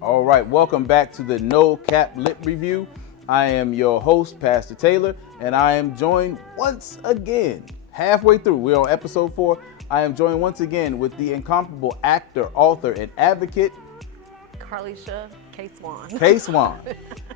All right, welcome back to the No Cap Lit Review. I am your host, Pastor Taylor, and I am joined once again, halfway through, we're on episode 4. I am joined once again with the incomparable actor, author, and advocate, K.Swan. K.Swan.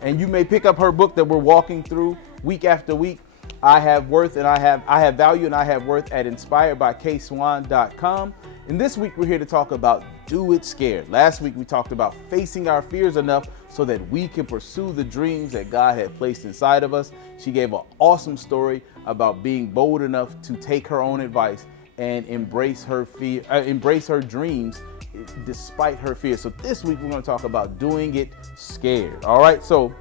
And you may pick up her book that we're walking through week after week. I have worth and I have value and I have worth at inspiredbykswan.com. And this week we're here to talk about Do It Scared. Last week we talked about facing our fears enough so that we can pursue the dreams that God had placed inside of us. She gave an awesome story about being bold enough to take her own advice and embrace her fear, embrace her dreams despite her fears. So this week we're going to talk about doing it scared. All right, so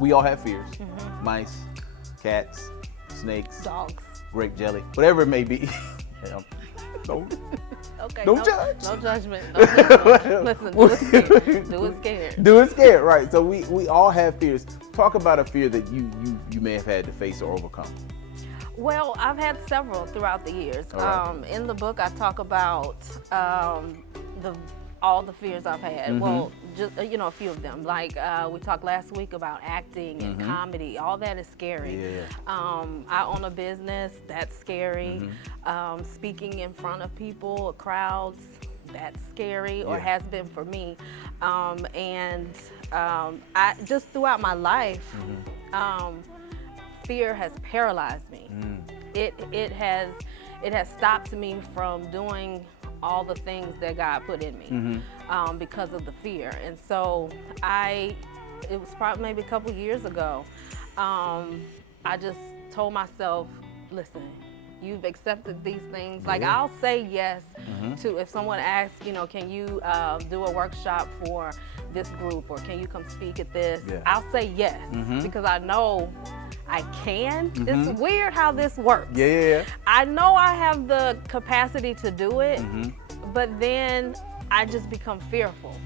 we all have fears. Mice, cats, snakes, dogs, grape jelly, whatever it may be. Don't judge. No judgment. Listen, do it scared. Do it scared. Do it scared, right. So we all have fears. Talk about a fear that you may have had to face or overcome. Well, I've had several throughout the years. Right. In the book, I talk about all the fears I've had. Well, just a few of them. Like we talked last week about acting and comedy. All that is scary. Yeah. I own a business. That's scary. Speaking in front of people, crowds. That's scary, or has been for me. I just throughout my life, fear has paralyzed me. It has stopped me from doing all the things that God put in me because of the fear. And so it was probably maybe a couple years ago, I just told myself, listen, you've accepted these things. Like I'll say yes to, if someone asks, can you do a workshop for this group, or can you come speak at this? I'll say yes because I know I can. It's weird how this works. I know I have the capacity to do it, but then I just become fearful.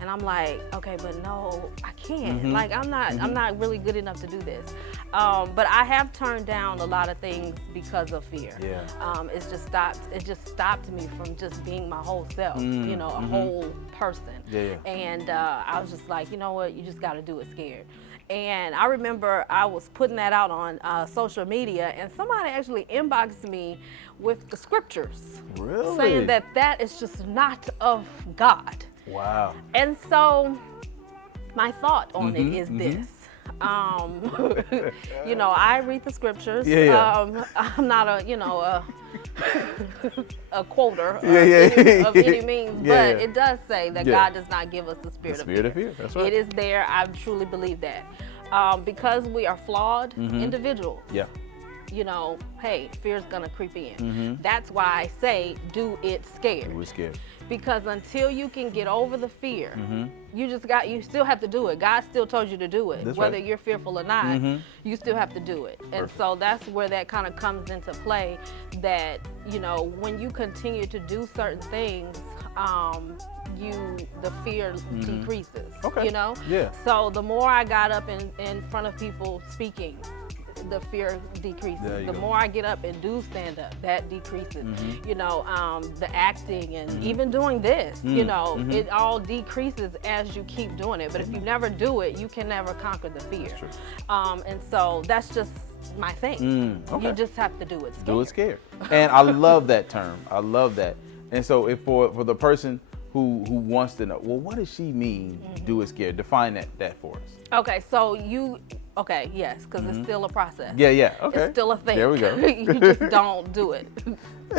And I'm like, okay, but no, I can't. Like I'm not really good enough to do this. But I have turned down a lot of things because of fear. It just stopped me from just being my whole self, a whole person. And I was just like, you know what, you just got to do it scared. And I remember I was putting that out on social media, and somebody actually inboxed me with the scriptures. Really? Saying that is just not of God. Wow. And so my thought on it is this. I read the scriptures. I'm not a quoter of any means, but it does say that God does not give us the spirit of fear. That's right. It is there. I truly believe that. Because we are flawed individuals. Hey, fear's gonna creep in. That's why I say do it scared. Do it scared. Because until you can get over the fear, you still have to do it. God still told you to do it. That's Whether right. you're fearful or not, you still have to do it. And so that's where that kind of comes into play, that, when you continue to do certain things, the fear decreases. So the more I got up in front of people speaking, the fear decreases. The more I get up and do stand up, that decreases. The acting and even doing this, it all decreases as you keep doing it. But if you never do it, you can never conquer the fear. That's true. And so that's just my thing. You just have to do it scared. Do it scared. And I love that term. I love that. And so if for the person who wants to know, well, what does she mean, do it scared? Define that for us. Okay, so yes, because it's still a process. Okay. It's still a thing. There we go. You just don't do it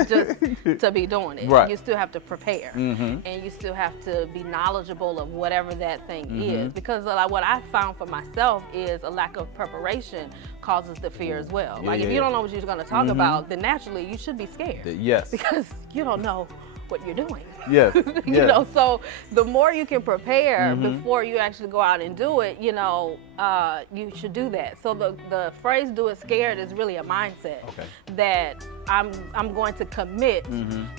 just to be doing it. Right. You still have to prepare, and you still have to be knowledgeable of whatever that thing is. Because what I found for myself is a lack of preparation causes the fear as well. If you don't know what you're going to talk about, then naturally you should be scared. Yes. Because you don't know what you're doing. Yes. So the more you can prepare before you actually go out and do it, you should do that. So the phrase "do it scared" is really a mindset that I'm going to commit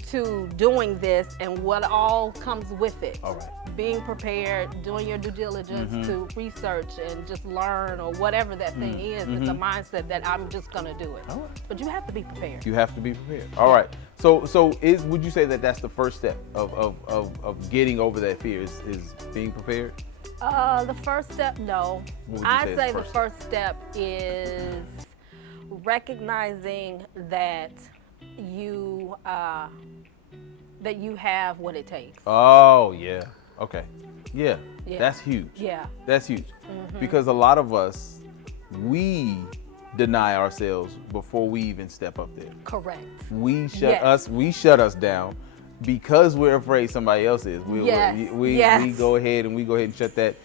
to doing this and what all comes with it. All right. Being prepared, doing your due diligence to research and just learn or whatever that thing is. It's a mindset that I'm just going to do it. All right. But you have to be prepared. You have to be prepared. All right. So would you say that that's the first step of getting over that fear is being prepared? The first step, no. I'd say the first step is recognizing that you have what it takes. Oh, yeah. Okay. Yeah. That's huge. Yeah. That's huge. Because a lot of us, we deny ourselves before we even step up there. Correct. We shut us down because we're afraid somebody else is. We go ahead and shut that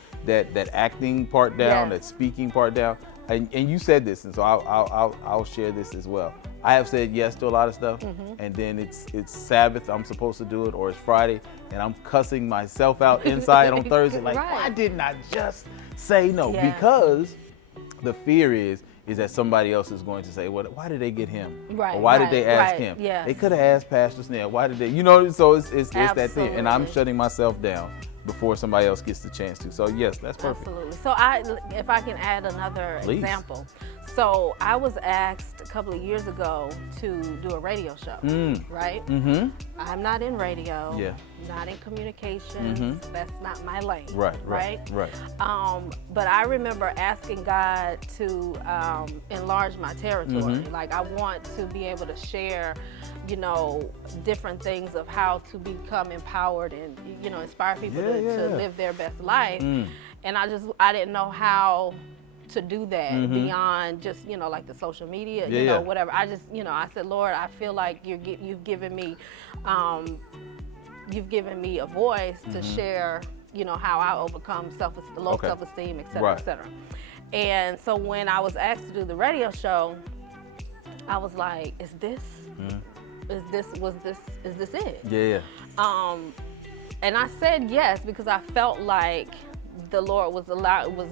acting part down, that speaking part down. And you said this, and so I'll share this as well. I have said yes to a lot of stuff, and then it's Sabbath, I'm supposed to do it, or it's Friday, and I'm cussing myself out inside on Thursday, like, why didn't I just say no? Because the fear is that somebody else is going to say, well, why did they get him? Right. Or why did they ask him? Yes. They could have asked Pastor Snell. Why did they? So it's that thing, and I'm shutting myself down before somebody else gets the chance to. So yes, that's perfect. Absolutely. So if I can add another example. So I was asked a couple of years ago to do a radio show, right? I'm not in radio, not in communications. That's not my lane. Right. But I remember asking God to enlarge my territory. Like, I want to be able to share, different things of how to become empowered and, inspire people to live their best life. And I didn't know how to do that beyond just, like the social media, whatever. I just, I said, Lord, I feel like you've given me a voice to share, how I overcome low self-esteem, et cetera, et cetera. And so when I was asked to do the radio show, I was like, is this it? Yeah. And I said yes because I felt like the Lord was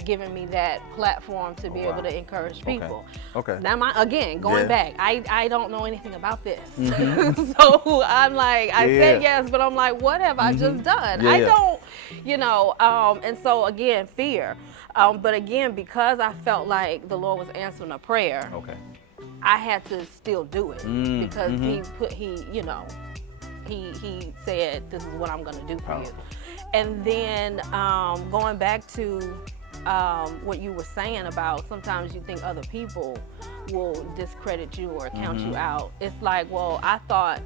giving me that platform to be able to encourage people. Okay. Now, going back, I don't know anything about this. So I'm like, I said yes, but I'm like, what have I just done? I don't, and so again, fear. But again, because I felt like the Lord was answering a prayer, I had to still do it because he said, this is what I'm going to do for you. And then going back to what you were saying about sometimes you think other people will discredit you or count you out. It's like, well, I thought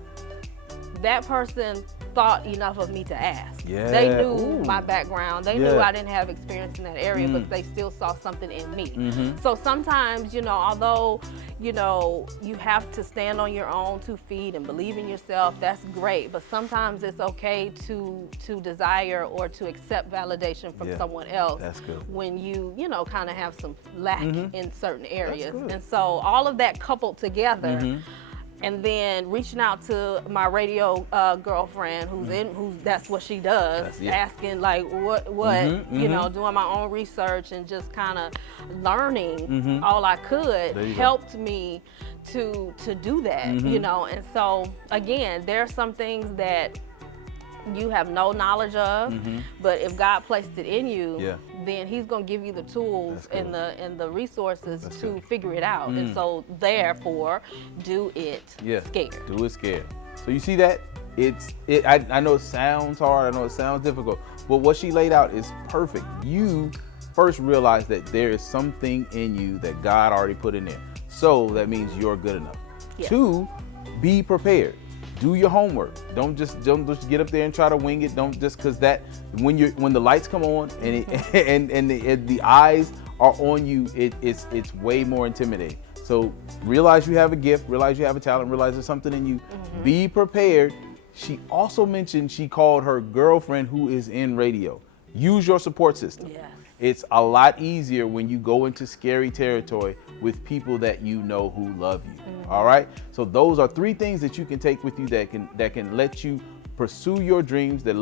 that person thought enough of me to ask. Yeah. They knew my background. They knew I didn't have experience in that area, but they still saw something in me. So sometimes, although, you have to stand on your own 2 feet and believe in yourself, that's great. But sometimes it's okay to desire or to accept validation from someone else. That's good. When you kind of have some lack in certain areas. And so all of that coupled together, and then reaching out to my radio girlfriend, who's that's what she does, asking like what doing my own research and just kind of learning all I could helped me to do that, And so again, there are some things that you have no knowledge of, but if God placed it in you, then He's gonna give you the tools and the resources to figure it out. And so therefore, do it scared. Do it scared. So you see that? I know it sounds hard, I know it sounds difficult, but what she laid out is perfect. You first realize that there is something in you that God already put in there. So that means you're good enough. Yes. 2, be prepared. Do your homework. Don't just get up there and try to wing it. Don't just because that when the lights come on and the eyes are on you, it's way more intimidating. So realize you have a gift, realize you have a talent, realize there's something in you. Be prepared. She also mentioned she called her girlfriend who is in radio. Use your support system. Yes. It's a lot easier when you go into scary territory with people that you know who love you. All right. So those are 3 things that you can take with you that can let you pursue your dreams, that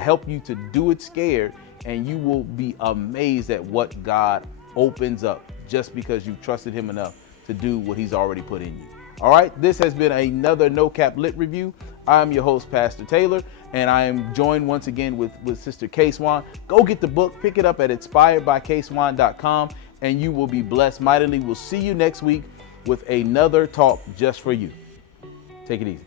help you to do it scared, and you will be amazed at what God opens up just because you've trusted him enough to do what he's already put in you. All right, this has been another No Cap Lit review. I'm your host, Pastor Taylor, and I am joined once again with Sister K.Swan. Go get the book, pick it up at inspiredbykswan.com, and you will be blessed mightily. We'll see you next week with another talk just for you. Take it easy.